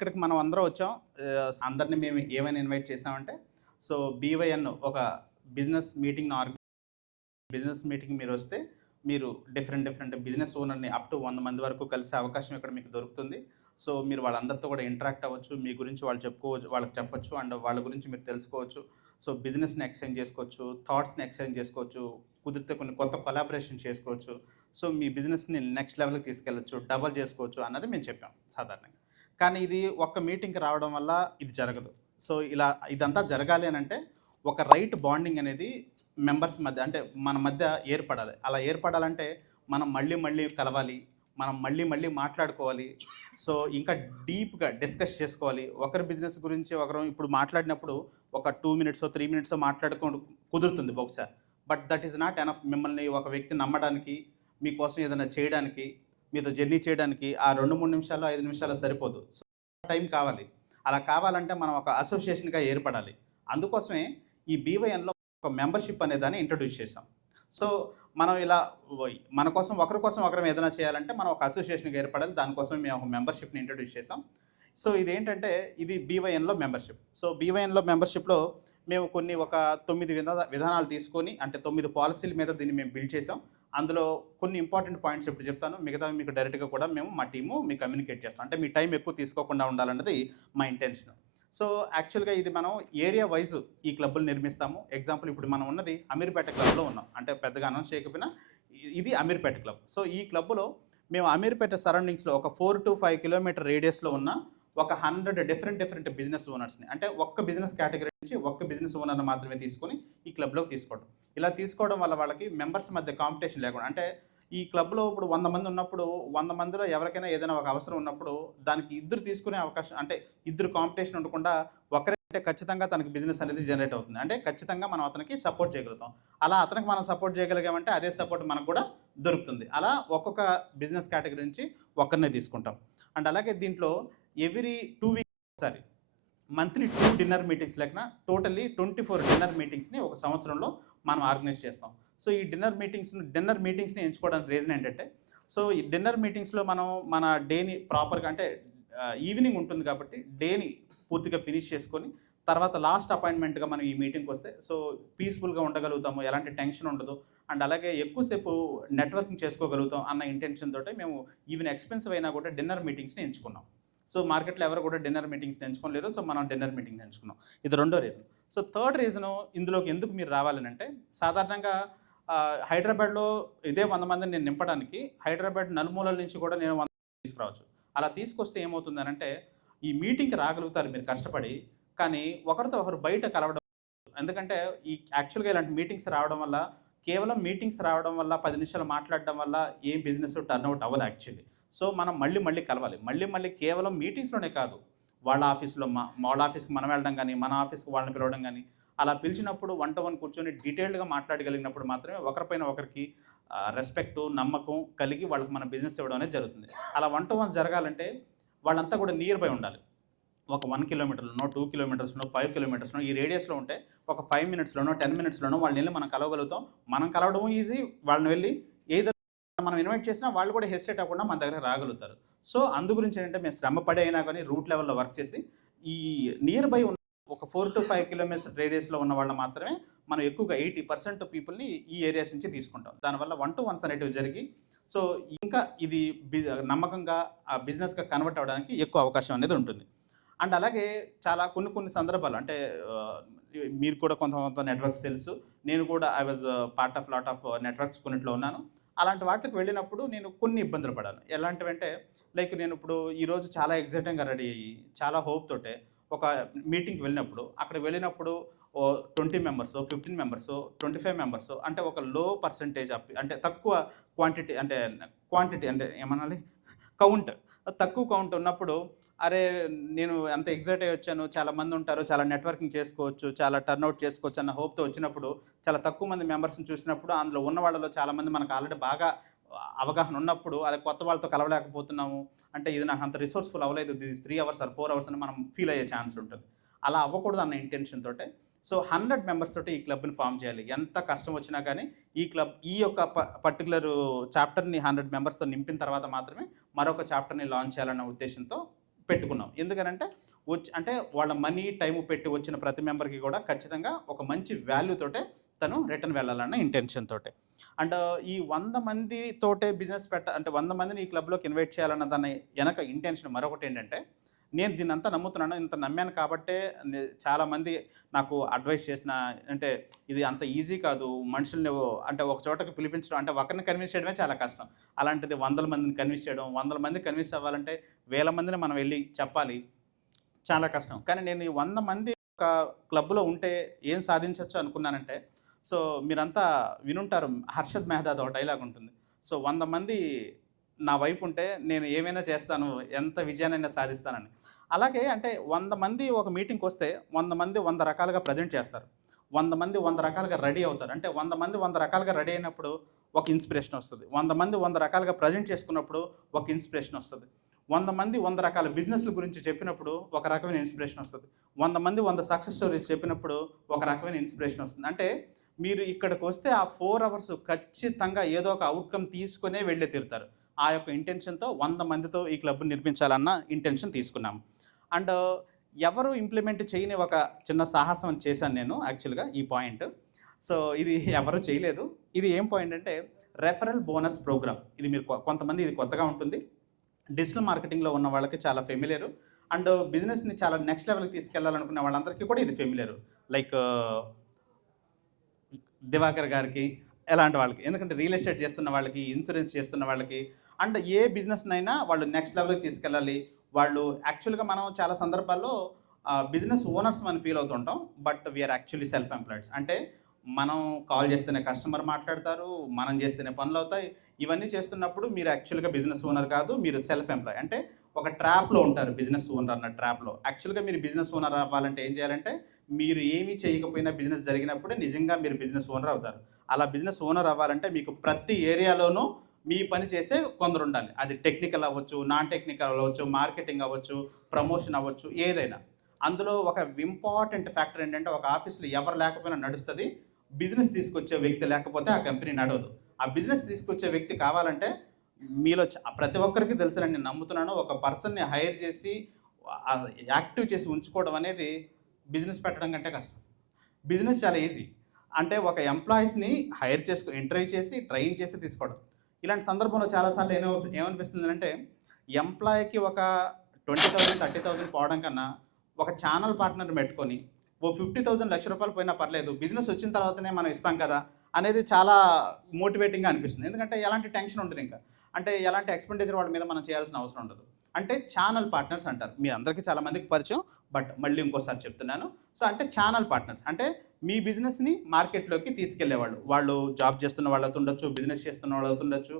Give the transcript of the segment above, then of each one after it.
ఇక్కడికి మనం అందరం వచ్చాం. అందరిని మేము ఏమైనా ఇన్వైట్ చేసామంటే సో బీవైఎన్ ఒక బిజినెస్ మీటింగ్ బిజినెస్ మీటింగ్ మీరు వస్తే మీరు డిఫరెంట్ డిఫరెంట్ బిజినెస్ ఓనర్ని అప్ టు వంద మంది వరకు కలిసే అవకాశం ఇక్కడ మీకు దొరుకుతుంది. సో మీరు వాళ్ళందరితో కూడా ఇంటరాక్ట్ అవ్వచ్చు. మీ గురించి వాళ్ళు చెప్పుకోవచ్చు వాళ్ళకి చెప్పొచ్చు అండ్ వాళ్ళ గురించి మీరు తెలుసుకోవచ్చు. సో బిజినెస్ని ఎక్స్చేంజ్ చేసుకోవచ్చు థాట్స్ని ఎక్స్చేంజ్ చేసుకోవచ్చు కుదిరితే కొన్ని కొత్త కొలాబరేషన్ చేసుకోవచ్చు. సో మీ బిజినెస్ని నెక్స్ట్ లెవెల్కి తీసుకెళ్ళచ్చు డబల్ చేసుకోవచ్చు అన్నది మేము చెప్పాం సాధారణంగా. కానీ ఇది ఒక్క మీటింగ్కి రావడం వల్ల ఇది జరగదు. సో ఇలా ఇదంతా జరగాలి అని అంటే ఒక రైట్ బాండింగ్ అనేది మెంబర్స్ మధ్య అంటే మన మధ్య ఏర్పడాలి. అలా ఏర్పడాలంటే మనం మళ్ళీ మళ్ళీ కలవాలి మనం మళ్ళీ మళ్ళీ మాట్లాడుకోవాలి. సో ఇంకా డీప్గా డిస్కస్ చేసుకోవాలి. ఒకరి బిజినెస్ గురించి ఒకరు ఇప్పుడు మాట్లాడినప్పుడు ఒక టూ మినిట్స్ త్రీ మినిట్స్ మాట్లాడుకో కుదురుతుంది బహుశా. But that is not enough మిమ్మల్ని ఒక వ్యక్తి నమ్మడానికి మీకోసం ఏదైనా చేయడానికి మీతో జర్నీ చేయడానికి ఆ రెండు మూడు నిమిషాలు ఐదు నిమిషాలు సరిపోదు. సో టైం కావాలి. అలా కావాలంటే మనం ఒక అసోసియేషన్గా ఏర్పడాలి. అందుకోసమే ఈ బీవైఎన్లో ఒక మెంబర్షిప్ అనే దాన్ని ఇంట్రడ్యూస్ చేసాం సో మనం ఇలా మన కోసం ఒకరి కోసం ఒకరం ఏదైనా చేయాలంటే మనం ఒక అసోసియేషన్గా ఏర్పడాలి. దానికోసం మేము ఒక మెంబర్షిప్ని ఇంట్రడ్యూస్ చేసాం సో ఇది ఏంటంటే ఇది బీవైఎన్లో మెంబర్షిప్. సో బీవైఎన్లో మెంబర్షిప్లో మేము కొన్ని ఒక తొమ్మిది విధ విధానాలు తీసుకొని అంటే తొమ్మిది పాలసీల మీద దీన్ని మేము బిల్డ్ చేసాం అందులో కొన్ని ఇంపార్టెంట్ పాయింట్స్ ఇప్పుడు చెప్తాను. మిగతా మీకు డైరెక్ట్గా కూడా మేము మా టీము మీకు కమ్యూనికేట్ చేస్తాం. అంటే మీ టైం ఎక్కువ తీసుకోకుండా ఉండాలన్నది మా ఇంటెన్షన్. సో యాక్చువల్గా ఇది మనం ఏరియా వైజ్ ఈ క్లబ్బులు నిర్మిస్తాము. ఎగ్జాంపుల్ ఇప్పుడు మనం ఉన్నది అమీర్పేట క్లబ్లో ఉన్నాం. అంటే పెద్దగా అనౌన్స్ చేయకపోయినా ఇది అమీర్పేట క్లబ్. సో ఈ క్లబ్లో మేము అమీర్పేట సరౌండింగ్స్లో ఒక ఫోర్ టు ఫైవ్ కిలోమీటర్ రేడియస్లో ఉన్న ఒక హండ్రెడ్ డిఫరెంట్ డిఫరెంట్ బిజినెస్ ఓనర్స్ని అంటే ఒక్క బిజినెస్ కేటగిరీ నుంచి ఒక్క బిజినెస్ ఓనర్ని మాత్రమే తీసుకొని ఈ క్లబ్లోకి తీసుకోవడం ఇలా తీసుకోవడం వల్ల వాళ్ళకి మెంబర్స్ మధ్య కాంపిటీషన్ లేకుండా అంటే ఈ క్లబ్లో ఇప్పుడు వంద మంది ఉన్నప్పుడు వంద మందిలో ఎవరికైనా ఏదైనా ఒక అవసరం ఉన్నప్పుడు దానికి ఇద్దరు తీసుకునే అవకాశం అంటే ఇద్దరు కాంపిటీషన్ ఉండకుండా ఒకరైతే ఖచ్చితంగా తనకి బిజినెస్ అనేది జనరేట్ అవుతుంది. అంటే ఖచ్చితంగా మనం అతనికి సపోర్ట్ చేయగలుగుతాం. అలా అతనికి మనం సపోర్ట్ చేయగలిగామంటే అదే సపోర్ట్ మనకు కూడా దొరుకుతుంది. అలా ఒక్కొక్క బిజినెస్ కేటగిరీ నుంచి ఒకరినే తీసుకుంటాం. అండ్ అలాగే దీంట్లో every two weeks sorry monthly two dinner meetings లెక్కన టోటల్లీ ట్వంటీ ఫోర్ డిన్నర్ మీటింగ్స్ని ఒక సంవత్సరంలో మనం ఆర్గనైజ్ చేస్తాం. సో ఈ డిన్నర్ మీటింగ్స్ డిన్నర్ మీటింగ్స్ని ఎంచుకోవడానికి రీజన్ ఏంటంటే సో ఈ డిన్నర్ మీటింగ్స్లో మనం మన డేని ప్రాపర్గా అంటే ఈవినింగ్ ఉంటుంది కాబట్టి డేని పూర్తిగా ఫినిష్ చేసుకొని తర్వాత లాస్ట్ అపాయింట్మెంట్గా మనం ఈ మీటింగ్కి వస్తే సో పీస్ఫుల్గా ఉండగలుగుతాము ఎలాంటి టెన్షన్ ఉండదు. అండ్ అలాగే ఎక్కువసేపు నెట్వర్కింగ్ చేసుకోగలుగుతాం అన్న ఇంటెన్షన్ తోటే మేము ఈవెన్ ఎక్స్పెన్సివ్ అయినా కూడా డిన్నర్ మీటింగ్స్ని ఎంచుకున్నాం. సో మార్కెట్లో ఎవరు కూడా డిన్నర్ మీటింగ్స్ ఎంచుకోలేరు. సో మనం డిన్నర్ మీటింగ్ ఎంచుకున్నాం. ఇది రెండో రీజన్. సో థర్డ్ రీజను ఇందులోకి ఎందుకు మీరు రావాలని అంటే సాధారణంగా హైదరాబాద్లో ఇదే వంద మందిని నేను నింపడానికి హైదరాబాద్ నలుమూలల నుంచి కూడా నేను వంద తీసుకురావచ్చు. అలా తీసుకొస్తే ఏమవుతుందనంటే ఈ మీటింగ్కి రాగలుగుతారు మీరు కష్టపడి కానీ ఒకరితో ఒకరు బయట కలవడం ఎందుకంటే ఈ యాక్చువల్గా ఇలాంటి మీటింగ్స్ రావడం వల్ల కేవలం మీటింగ్స్ రావడం వల్ల పది నిమిషాలు మాట్లాడడం వల్ల ఏం బిజినెస్ టర్న్అవుట్ అవ్వదు యాక్చువల్లీ. సో మనం మళ్ళీ మళ్ళీ కలవాలి. మళ్ళీ మళ్ళీ కేవలం మీటింగ్స్లోనే కాదు వాళ్ళ ఆఫీస్లో మా వాళ్ళ ఆఫీస్కి మనం వెళ్ళడం కానీ మన ఆఫీస్కి వాళ్ళని పిలవడం కానీ అలా పిలిచినప్పుడు వన్ టు వన్ కూర్చొని డీటెయిల్డ్గా మాట్లాడగలిగినప్పుడు మాత్రమే ఒకరిపైన ఒకరికి రెస్పెక్ట్ నమ్మకం కలిగి వాళ్ళకి మన బిజినెస్ ఇవ్వడం అనేది జరుగుతుంది. అలా వన్ టు వన్ జరగాలంటే వాళ్ళంతా కూడా నియర్ బై ఉండాలి. ఒక వన్ కిలోమీటర్లోనో టూ కిలోమీటర్స్లో ఫైవ్ కిలోమీటర్స్లో ఈ రేడియస్లో ఉంటే ఒక ఫైవ్ మినిట్స్లోనో టెన్ మినిట్స్లోనో వాళ్ళని వెళ్ళి మనం కలవగలుగుతాం. మనం కలవడం ఈజీ వాళ్ళని వెళ్ళి ఏదో మనం ఇన్వైట్ చేసినా వాళ్ళు కూడా హెసిటేట్ అవ్వకుండా మన దగ్గర రాగలుగుతారు. సో అందు గురించి ఏంటంటే మేము శ్రమ పడి అయినా కానీ రూట్ లెవెల్లో వర్క్ చేసి ఈ నియర్ బై ఉన్న ఒక ఫోర్ టు ఫైవ్ కిలోమీటర్స్ రేడియస్లో ఉన్న వాళ్ళు మాత్రమే మనం ఎక్కువగా ఎయిటీ పర్సెంట్ పీపుల్ని ఈ ఏరియాస్ నుంచి తీసుకుంటాం. దానివల్ల వన్ టు వన్స్ అనేటివి జరిగి సో ఇంకా ఇది బి- నమ్మకంగా ఆ బిజినెస్గా కన్వర్ట్ అవ్వడానికి ఎక్కువ అవకాశం అనేది ఉంటుంది. అండ్ అలాగే చాలా కొన్ని కొన్ని సందర్భాలు అంటే మీరు కూడా కొంత కొంత నెట్వర్క్స్ తెలుసు. నేను కూడా I was part of lot of networks కొన్నిట్లో ఉన్నాను. అలాంటి వాటికి వెళ్ళినప్పుడు నేను కొన్ని ఇబ్బందులు పడాను. ఎలాంటివంటే లైక్ నేను ఇప్పుడు ఈరోజు చాలా ఎగ్జైటింగ్గా రెడీ అయ్యి చాలా హోప్ తోటే ఒక మీటింగ్కి వెళ్ళినప్పుడు అక్కడ వెళ్ళినప్పుడు ఓ twenty members fifteen members twenty five members అంటే ఒక లో పర్సంటేజ్ అప్ అంటే తక్కువ క్వాంటిటీ అంటే క్వాంటిటీ అంటే ఏమనాలి? కౌంట్ తక్కువ కౌంట్ ఉన్నప్పుడు అరే నేను అంత ఎగ్జైట్ అయ్యి వచ్చాను చాలా మంది ఉంటారు చాలా నెట్వర్కింగ్ చేసుకోవచ్చు చాలా టర్న్అవుట్ చేసుకోవచ్చు అన్న హోప్తో వచ్చినప్పుడు చాలా తక్కువ మంది మెంబర్స్ని చూసినప్పుడు అందులో ఉన్న వాళ్ళలో చాలా మంది మనకు ఆల్రెడీ బాగా అవగాహన ఉన్నప్పుడు అది కొత్త వాళ్ళతో కలవలేకపోతున్నాము అంటే ఇది నాకు అంత రిసోర్స్ఫుల్ అవ్వలేదు ఇది three hours or four hours అని మనం ఫీల్ అయ్యే ఛాన్స్ ఉంటుంది. అలా అవ్వకూడదు అన్న ఇంటెన్షన్ తోటే. సో హండ్రెడ్ మెంబర్స్ తోటి ఈ క్లబ్ని ఫామ్ చేయాలి. ఎంత కష్టం వచ్చినా కానీ ఈ క్లబ్ ఈ యొక్క పర్టికులర్ చాప్టర్ని హండ్రెడ్ మెంబర్స్తో నింపిన తర్వాత మాత్రమే మరొక చాప్టర్ని లాంచ్ చేయాలన్న ఉద్దేశంతో పెట్టుకున్నాం. ఎందుకనంటే వచ్చి అంటే వాళ్ళ మనీ టైం పెట్టి వచ్చిన ప్రతి మెంబర్కి కూడా ఖచ్చితంగా ఒక మంచి వాల్యూ తోటే తను రిటర్న్ వెళ్ళాలన్న ఇంటెన్షన్ తోటే. అండ్ ఈ వంద మంది తోటే బిజినెస్ పెట్ట అంటే వంద మందిని ఈ క్లబ్లోకి ఇన్వైట్ చేయాలన్న దాని వెనక ఇంటెన్షన్ మరొకటి ఏంటంటే నేను దీని అంతా నమ్ముతున్నాను ఇంత నమ్మాను కాబట్టే చాలామంది నాకు అడ్వైస్ చేసిన అంటే ఇది అంత ఈజీ కాదు మనుషుల్ని ఓ- అంటే ఒక చోటకి పిలిపించడం అంటే ఒకరిని కన్విన్స్ చేయడమే చాలా కష్టం. అలాంటిది వందల మందిని కన్విన్స్ చేయడం వందల మంది కన్విన్స్ అవ్వాలంటే వేల మందిని మనం వెళ్ళి చెప్పాలి చాలా కష్టం. కానీ నేను ఈ వంద మంది ఒక క్లబ్లో ఉంటే ఏం సాధించవచ్చు అనుకున్నానంటే సో మీరంతా వినుంటారు హర్షద్ మెహదాద్ ఒక డైలాగ్ ఉంటుంది. సో వంద మంది నా వైపు ఉంటే నేను ఏమైనా చేస్తాను ఎంత విజయాన్నైనా సాధిస్తానని. అలాగే అంటే వంద మంది ఒక మీటింగ్కి వస్తే వంద మంది వంద రకాలుగా ప్రజెంట్ చేస్తారు. వంద మంది వంద రకాలుగా రెడీ అవుతారు. అంటే వంద మంది వంద రకాలుగా రెడీ అయినప్పుడు ఒక ఇన్స్పిరేషన్ వస్తుంది. వంద మంది వంద రకాలుగా ప్రజెంట్ చేసుకున్నప్పుడు ఒక ఇన్స్పిరేషన్ వస్తుంది. వంద మంది వంద రకాల బిజినెస్ల గురించి చెప్పినప్పుడు ఒక రకమైన ఇన్స్పిరేషన్ వస్తుంది. వంద మంది వంద సక్సెస్ స్టోరీస్ చెప్పినప్పుడు ఒక రకమైన ఇన్స్పిరేషన్ వస్తుంది. అంటే మీరు ఇక్కడికి వస్తే ఆ ఫోర్ అవర్స్ ఖచ్చితంగా ఏదో ఒక అవుట్కమ్ తీసుకునే వెళ్ళే తీరుతారు ఆ యొక్క ఇంటెన్షన్తో వంద మందితో ఈ క్లబ్ నిర్మించాలన్న ఇంటెన్షన్ తీసుకున్నాం. అండ్ ఎవరు ఇంప్లిమెంట్ చేయని ఒక చిన్న సాహసం చేశాను నేను యాక్చువల్గా ఈ పాయింట్ సో ఇది ఎవరు చేయలేదు. ఇది ఏం పాయింట్ అంటే రెఫరల్ బోనస్ ప్రోగ్రామ్ ఇది మీరు కొ- కొంతమంది ఇది కొత్తగా ఉంటుంది. డిజిటల్ మార్కెటింగ్లో ఉన్న వాళ్ళకి చాలా ఫెమిలియర్ అండ్ బిజినెస్ని చాలా నెక్స్ట్ లెవెల్కి తీసుకెళ్ళాలనుకున్న వాళ్ళందరికీ కూడా ఇది ఫెమిలియర్ లైక్ దివాకర్ గారికి ఎలాంటి వాళ్ళకి? ఎందుకంటే రియల్ ఎస్టేట్ చేస్తున్న వాళ్ళకి ఇన్సూరెన్స్ చేస్తున్న వాళ్ళకి అండ్ ఏ బిజినెస్నైనా వాళ్ళు నెక్స్ట్ లెవెల్కి తీసుకెళ్ళాలి. వాళ్ళు యాక్చువల్గా మనం చాలా సందర్భాల్లో బిజినెస్ ఓనర్స్ మనం feel అవుతుంటాం but we are actually self employeds అంటే మనం కాల్ చేస్తేనే కస్టమర్ మాట్లాడతారు మనం చేస్తేనే పనులు అవుతాయి. ఇవన్నీ చేస్తున్నప్పుడు మీరు యాక్చువల్గా బిజినెస్ ఓనర్ కాదు మీరు సెల్ఫ్ ఎంప్లాయ్ అంటే ఒక ట్రాప్లో ఉంటారు బిజినెస్ ఓనర్ అన్న ట్రాప్లో. యాక్చువల్గా మీరు బిజినెస్ ఓనర్ అవ్వాలంటే ఏం చేయాలంటే మీరు ఏమీ చేయకపోయినా బిజినెస్ జరిగినప్పుడు నిజంగా మీరు బిజినెస్ ఓనర్ అవుతారు. అలా బిజినెస్ ఓనర్ అవ్వాలంటే మీకు ప్రతి ఏరియాలోనూ మీ పని చేసే కొందరు ఉండాలి అది టెక్నికల్ అవ్వచ్చు నాన్ టెక్నికల్ అవ్వచ్చు మార్కెటింగ్ అవ్వచ్చు ప్రమోషన్ అవ్వచ్చు ఏదైనా. అందులో ఒక ఇంపార్టెంట్ ఫ్యాక్టర్ ఏంటంటే ఒక ఆఫీస్లో ఎవరు లేకపోయినా నడుస్తుంది. బిజినెస్ తీసుకొచ్చే వ్యక్తి లేకపోతే ఆ కంపెనీ నడవదు. ఆ బిజినెస్ తీసుకొచ్చే వ్యక్తి కావాలంటే మీలో ప్రతి ఒక్కరికి తెలుసునని నేను నమ్ముతున్నాను. ఒక పర్సన్ని హైర్ చేసి యాక్టివ్ చేసి ఉంచుకోవడం అనేది బిజినెస్ పెట్టడం కంటే కష్టం. బిజినెస్ చాలా ఈజీ. అంటే ఒక ఎంప్లాయీస్ని హైర్ చేసుకు ఇంటర్వ్యూ చేసి ట్రైన్ చేసి తీసుకోవడం. ఇలాంటి సందర్భంలో చాలాసార్లు ఏమో ఏమనిపిస్తుంది అంటే ఎంప్లాయీకి ఒక ట్వంటీ థౌసండ్ థర్టీ థౌసండ్ పోవడం కన్నా ఒక ఛానల్ పార్ట్నర్ పెట్టుకొని ఓ ఫిఫ్టీ థౌసండ్ లక్ష రూపాయలు పోయినా పర్లేదు బిజినెస్ వచ్చిన తర్వాతనే మనం ఇస్తాం కదా అనేది చాలా మోటివేటింగ్గా అనిపిస్తుంది. ఎందుకంటే ఎలాంటి టెన్షన్ ఉండదు ఇంకా. అంటే ఎలాంటి ఎక్స్పెండిచర్ వాటి మీద మనం చేయాల్సిన అవసరం ఉండదు. అంటే ఛానల్ పార్ట్నర్స్ అంటారు. మీ అందరికీ చాలామందికి పరిచయం బట్ మళ్ళీ ఇంకోసారి చెప్తున్నాను. సో అంటే ఛానల్ పార్ట్నర్స్ అంటే మీ బిజినెస్ని మార్కెట్లోకి తీసుకెళ్ళేవాళ్ళు. వాళ్ళు జాబ్ చేస్తున్న వాళ్ళతో ఉండొచ్చు బిజినెస్ చేస్తున్న వాళ్ళతో ఉండొచ్చు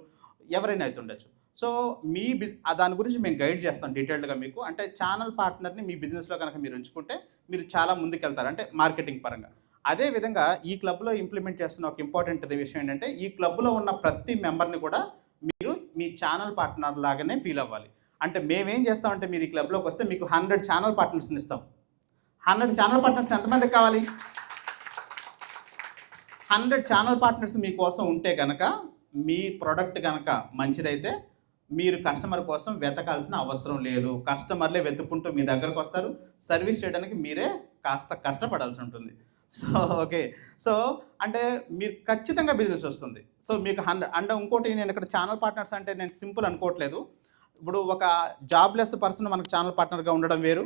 ఎవరైనా అయితే ఉండొచ్చు. సో మీ బిజ్ దాని గురించి మేము గైడ్ చేస్తాం డీటెయిల్డ్గా మీకు. అంటే ఛానల్ పార్ట్నర్ని మీ బిజినెస్లో కనుక మీరు ఉంచుకుంటే మీరు చాలా ముందుకెళ్తారు అంటే మార్కెటింగ్ పరంగా. అదే విధంగా ఈ క్లబ్లో ఇంప్లిమెంట్ చేస్తున్న ఒక ఇంపార్టెంట్ విషయం ఏంటంటే ఈ క్లబ్లో ఉన్న ప్రతి మెంబర్ని కూడా మీరు మీ ఛానల్ పార్ట్నర్ లాగానే ఫీల్ అవ్వాలి. అంటే మేమేం చేస్తామంటే మీరు ఈ క్లబ్లోకి వస్తే మీకు హండ్రెడ్ ఛానల్ పార్ట్నర్స్ని ఇస్తాం. హండ్రెడ్ ఛానల్ పార్ట్నర్స్ ఎంతమందికి కావాలి? హండ్రెడ్ ఛానల్ పార్ట్నర్స్ మీకోసం ఉంటే కనుక మీ ప్రోడక్ట్ కనుక మంచిదైతే మీరు కస్టమర్ కోసం వెతకాల్సిన అవసరం లేదు. కస్టమర్లే వెతుక్కుంటూ మీ దగ్గరకు వస్తారు. సర్వీస్ చేయడానికి మీరే కాస్త కష్టపడాల్సి ఉంటుంది. So okay. సో అంటే మీరు ఖచ్చితంగా బిజినెస్ వస్తుంది. సో మీకు హండ్రెడ్ అంటే ఇంకోటి నేను ఇక్కడ ఛానల్ పార్ట్నర్స్ అంటే నేను సింపుల్ అనుకోవట్లేదు. ఇప్పుడు ఒక జాబ్లెస్ పర్సన్ మనకు ఛానల్ పార్ట్నర్గా ఉండడం వేరు.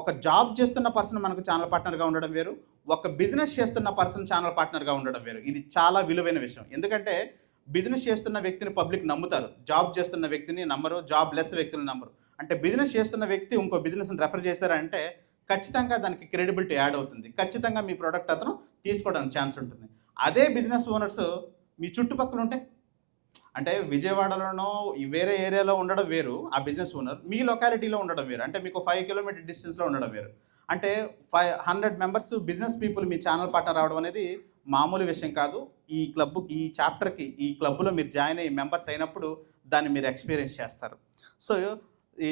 ఒక జాబ్ చేస్తున్న పర్సన్ మనకు ఛానల్ పార్ట్నర్గా ఉండడం వేరు. ఒక బిజినెస్ చేస్తున్న పర్సన్ ఛానల్ పార్ట్నర్గా ఉండడం వేరు. ఇది చాలా విలువైన విషయం. ఎందుకంటే బిజినెస్ చేస్తున్న వ్యక్తిని పబ్లిక్ నమ్ముతారు. జాబ్ చేస్తున్న వ్యక్తిని నమ్మరు. జాబ్ లెస్ వ్యక్తులు నమ్మరు. అంటే బిజినెస్ చేస్తున్న వ్యక్తి ఇంకో బిజినెస్ని రెఫర్ చేశారంటే ఖచ్చితంగా దానికి క్రెడిబిలిటీ యాడ్ అవుతుంది. ఖచ్చితంగా మీ ప్రోడక్ట్ అతను తీసుకోవడానికి ఛాన్స్ ఉంటుంది. అదే బిజినెస్ ఓనర్స్ మీ చుట్టుపక్కల ఉంటే అంటే విజయవాడలోనో ఈ వేరే ఏరియాలో ఉండడం వేరు ఆ బిజినెస్ ఓనర్ మీ లొకాలిటీలో ఉండడం వేరు. అంటే మీకు ఫైవ్ కిలోమీటర్ డిస్టెన్స్లో ఉండడం వేరు. అంటే five hundred members business people మీ ఛానల్ పార్ట్నర్ రావడం అనేది మామూలు విషయం కాదు. ఈ క్లబ్ ఈ చాప్టర్కి ఈ క్లబ్లో మీరు జాయిన్ అయ్యి మెంబర్స్ అయినప్పుడు దాన్ని మీరు ఎక్స్పీరియన్స్ చేస్తారు. సో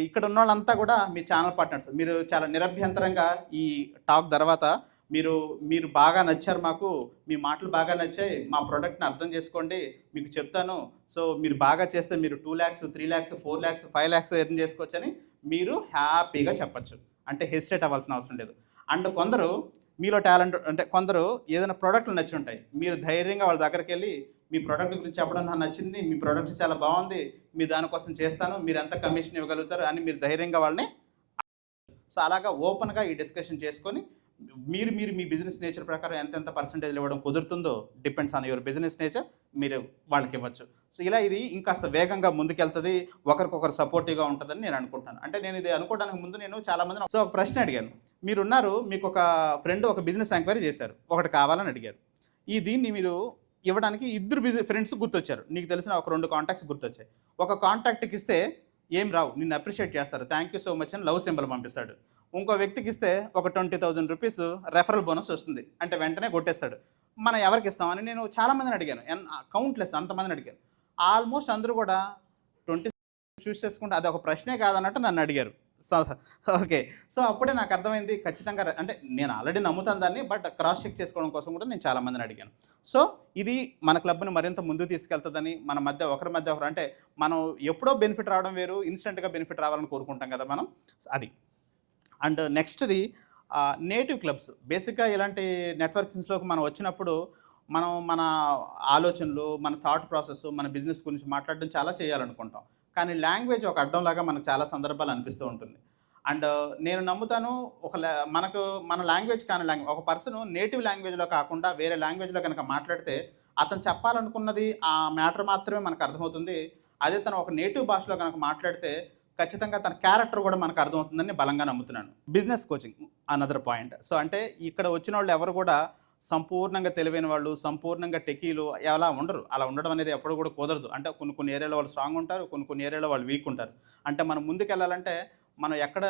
ఇక్కడ ఉన్న వాళ్ళంతా కూడా మీ ఛానల్ పార్ట్నర్స్ మీరు చాలా నిరభ్యంతరంగా ఈ టాక్ తర్వాత మీరు మీరు బాగా నచ్చారు మాకు మీ మాటలు బాగా నచ్చాయి మా ప్రోడక్ట్ని అర్థం చేసుకోండి మీకు చెప్తాను. సో మీరు బాగా చేస్తే మీరు two lakhs three lakhs four lakhs five lakhs earn చేసుకోవచ్చని మీరు హ్యాపీగా చెప్పచ్చు. అంటే హెసిటేట్ అవ్వాల్సిన అవసరం లేదు. అండ్ కొందరు మీలో టాలెంట్ అంటే కొందరు ఏదైనా ప్రోడక్ట్లు నచ్చి ఉంటాయి మీరు ధైర్యంగా వాళ్ళ దగ్గరికి వెళ్ళి మీ ప్రోడక్ట్ గురించి చెప్పడం నాకు నచ్చింది మీ ప్రోడక్ట్ చాలా బాగుంది మీ దానికోసం చేస్తాను మీరు ఎంత కమిషన్ ఇవ్వగలుగుతారు అని మీరు ధైర్యంగా వాళ్ళని సో అలాగా ఓపెన్గా ఈ డిస్కషన్ చేసుకొని మీరు మీరు మీ బిజినెస్ నేచర్ ప్రకారం ఎంతెంత పర్సంటేజ్లు ఇవ్వడం కుదురుతుందో depends on your business nature మీరు వాళ్ళకి ఇవ్వచ్చు. సో ఇలా ఇది ఇంకాస్త వేగంగా ముందుకెళ్తుంది ఒకరికొకరు సపోర్టివ్గా ఉంటుందని నేను అనుకుంటాను. అంటే నేను ఇది అనుకోవడానికి ముందు నేను చాలామంది సో ఒక ప్రశ్న అడిగాను. మీరున్నారు మీకు ఒక ఫ్రెండ్ ఒక బిజినెస్ ఎంక్వైరీ చేశారు. ఒకటి కావాలని అడిగారు. ఈ దీన్ని మీరు ఇవ్వడానికి ఇద్దరు బిజినెస్ ఫ్రెండ్స్ గుర్తొచ్చారు. నీకు తెలిసిన ఒక రెండు కాంటాక్ట్స్ గుర్తొచ్చాయి. ఒక కాంటాక్ట్కి ఇస్తే ఏం రావు. నిన్ను అప్రిషియేట్ చేస్తారు. థ్యాంక్ యూ సో మచ్ అని లవ్ సింబల్ పంపిస్తాడు. ఇంకో వ్యక్తికి ఇస్తే ఒక twenty thousand rupees referral bonus వస్తుంది. అంటే వెంటనే కొట్టేస్తాడు. మనం ఎవరికి ఇస్తామని నేను చాలా మందిని అడిగాను. ఎన్ కౌంట్లెస్ అంతమందిని అడిగాను. ఆల్మోస్ట్ అందరూ కూడా ట్వంటీ చూస్ చేసుకుంటే అది ఒక ప్రశ్నే కాదన్నట్టు నన్ను అడిగారు. So okay. సో అప్పుడే నాకు అర్థమైంది ఖచ్చితంగా అంటే నేను ఆల్రెడీ నమ్ముతాను దాన్ని బట్ క్రాస్ చెక్ చేసుకోవడం కోసం కూడా నేను చాలా మందిని అడిగాను. సో ఇది మన క్లబ్ని మరింత ముందుకు తీసుకెళ్తుందని మన మధ్య ఒకరి మధ్య ఒకరు అంటే మనం ఎప్పుడో బెనిఫిట్ రావడం వేరు ఇన్స్టెంట్గా బెనిఫిట్ రావాలని కోరుకుంటాం కదా మనం. అది. అండ్ నెక్స్ట్ది నేటివ్ క్లబ్స్. బేసిక్గా ఇలాంటి నెట్వర్కింగ్స్లోకి మనం వచ్చినప్పుడు మనం మన ఆలోచనలు మన థాట్ ప్రాసెస్ మన బిజినెస్ గురించి మాట్లాడడం చాలా చేయాలనుకుంటాం. కానీ లాంగ్వేజ్ ఒక అడ్డంలాగా మనకు చాలా సందర్భాలు అనిపిస్తూ ఉంటుంది. అండ్ నేను నమ్ముతాను ఒక లా- మనకు మన లాంగ్వేజ్ కానీ లాంగ్వేజ్ ఒక పర్సన్ నేటివ్ లాంగ్వేజ్లో కాకుండా వేరే లాంగ్వేజ్లో కనుక మాట్లాడితే అతను చెప్పాలనుకున్నది ఆ మ్యాటర్ మాత్రమే మనకు అర్థమవుతుంది. అదే తను ఒక నేటివ్ భాషలో కనుక మాట్లాడితే ఖచ్చితంగా తన క్యారెక్టర్ కూడా మనకు అర్థమవుతుందని బలంగా నమ్ముతున్నాను. Business coaching another point so అంటే ఇక్కడ వచ్చిన వాళ్ళు ఎవరు కూడా సంపూర్ణంగా తెలివైన వాళ్ళు సంపూర్ణంగా టెకీలు అలా ఉండరు. అలా ఉండడం అనేది ఎప్పుడు కూడా కుదరదు. అంటే కొన్ని కొన్ని ఏరియాలో వాళ్ళు స్ట్రాంగ్ ఉంటారు కొన్ని కొన్ని ఏరియాలో వాళ్ళు వీక్ ఉంటారు. అంటే మనం ముందుకు వెళ్ళాలంటే మనం ఎక్కడ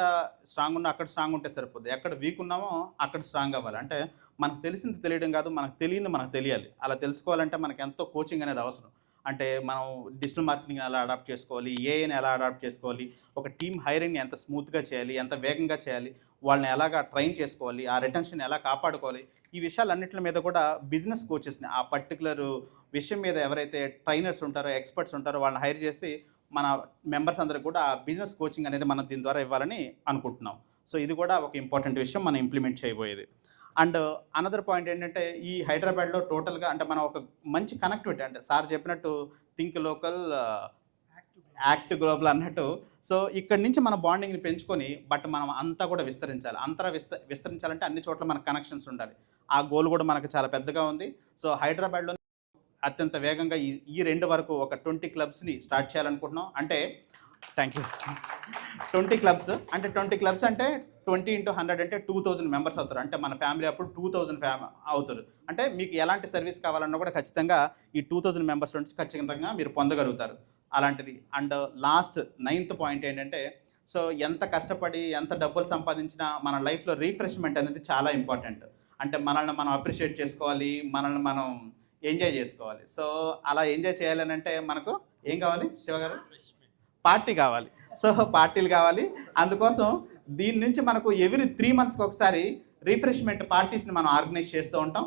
స్ట్రాంగ్ ఉన్నా అక్కడ స్ట్రాంగ్ ఉంటే సరిపోద్ది. ఎక్కడ వీక్ ఉన్నామో అక్కడ స్ట్రాంగ్ అవ్వాలి. అంటే మనకు తెలిసింది తెలియడం కాదు మనకు తెలియంది మనకు తెలియాలి. అలా తెలుసుకోవాలంటే మనకు ఎంతో కోచింగ్ అనేది అవసరం. అంటే మనం డిజిటల్ మార్కెటింగ్ ఎలా అడాప్ట్ చేసుకోవాలి ఏఐని ఎలా అడాప్ట్ చేసుకోవాలి ఒక టీమ్ హైరింగ్ని ఎంత స్మూత్గా చేయాలి ఎంత వేగంగా చేయాలి వాళ్ళని ఎలాగా ట్రైన్ చేసుకోవాలి ఆ రిటెన్షన్ ఎలా కాపాడుకోవాలి ఈ విషయాలన్నింటి మీద కూడా బిజినెస్ కోచెస్ని ఆ పర్టికులర్ విషయం మీద ఎవరైతే ట్రైనర్స్ ఉంటారో ఎక్స్పర్ట్స్ ఉంటారో వాళ్ళని హైర్ చేసి మన మెంబర్స్ అందరికి కూడా ఆ బిజినెస్ కోచింగ్ అనేది మనం దీని ద్వారా ఇవ్వాలని అనుకుంటున్నాం. సో ఇది కూడా ఒక ఇంపార్టెంట్ విషయం మనం ఇంప్లిమెంట్ చేయబోయేది. అండ్ అనదర్ పాయింట్ ఏంటంటే ఈ హైదరాబాద్లో టోటల్గా అంటే మనం ఒక మంచి కనెక్టివిటీ అంటే సార్ చెప్పినట్టు థింక్ లోకల్ యాక్ట్ గ్లోబల్ అన్నట్టు. సో ఇక్కడ నుంచి మన బాండింగ్ని పెంచుకొని బట్ మనం అంతా కూడా విస్తరించాలి. అంతా విస్త విస్తరించాలంటే అన్ని చోట్ల మనకు కనెక్షన్స్ ఉండాలి. ఆ గోల్ కూడా మనకు చాలా పెద్దగా ఉంది. సో హైదరాబాద్లో అత్యంత వేగంగా ఈ ఈ రెండు వరకు ఒక ట్వంటీ క్లబ్స్ని స్టార్ట్ చేయాలనుకుంటున్నాం. అంటే థ్యాంక్ యూ ట్వంటీ క్లబ్స్ అంటే ట్వంటీ క్లబ్స్ అంటే ట్వంటీ ఇంటూ హండ్రెడ్ అంటే టూ థౌజండ్ మెంబర్స్ అవుతారు. అంటే మన ఫ్యామిలీ అప్పుడు టూ థౌజండ్ ఫ్యామ్ అవుతారు. అంటే మీకు ఎలాంటి సర్వీస్ కావాలన్నా కూడా ఖచ్చితంగా ఈ టూ థౌజండ్ మెంబర్స్ నుంచి ఖచ్చితంగా మీరు పొందగలుగుతారు. అలాంటిది. అండ్ లాస్ట్ నైన్త్ పాయింట్ ఏంటంటే సో ఎంత కష్టపడి ఎంత డబ్బులు సంపాదించినా మన లైఫ్లో రీఫ్రెష్మెంట్ అనేది చాలా ఇంపార్టెంట్ అంటే మనల్ని మనం అప్రిషియేట్ చేసుకోవాలి మనల్ని మనం ఎంజాయ్ చేసుకోవాలి. సో అలా ఎంజాయ్ చేయాలని అంటే మనకు ఏం కావాలి? శివగారు పార్టీ కావాలి. సో పార్టీలు కావాలి. అందుకోసం దీని నుంచి మనకు ఎవ్రీ త్రీ మంత్స్కి ఒకసారి రిఫ్రెష్మెంట్ పార్టీస్ని మనం ఆర్గనైజ్ చేస్తూ ఉంటాం.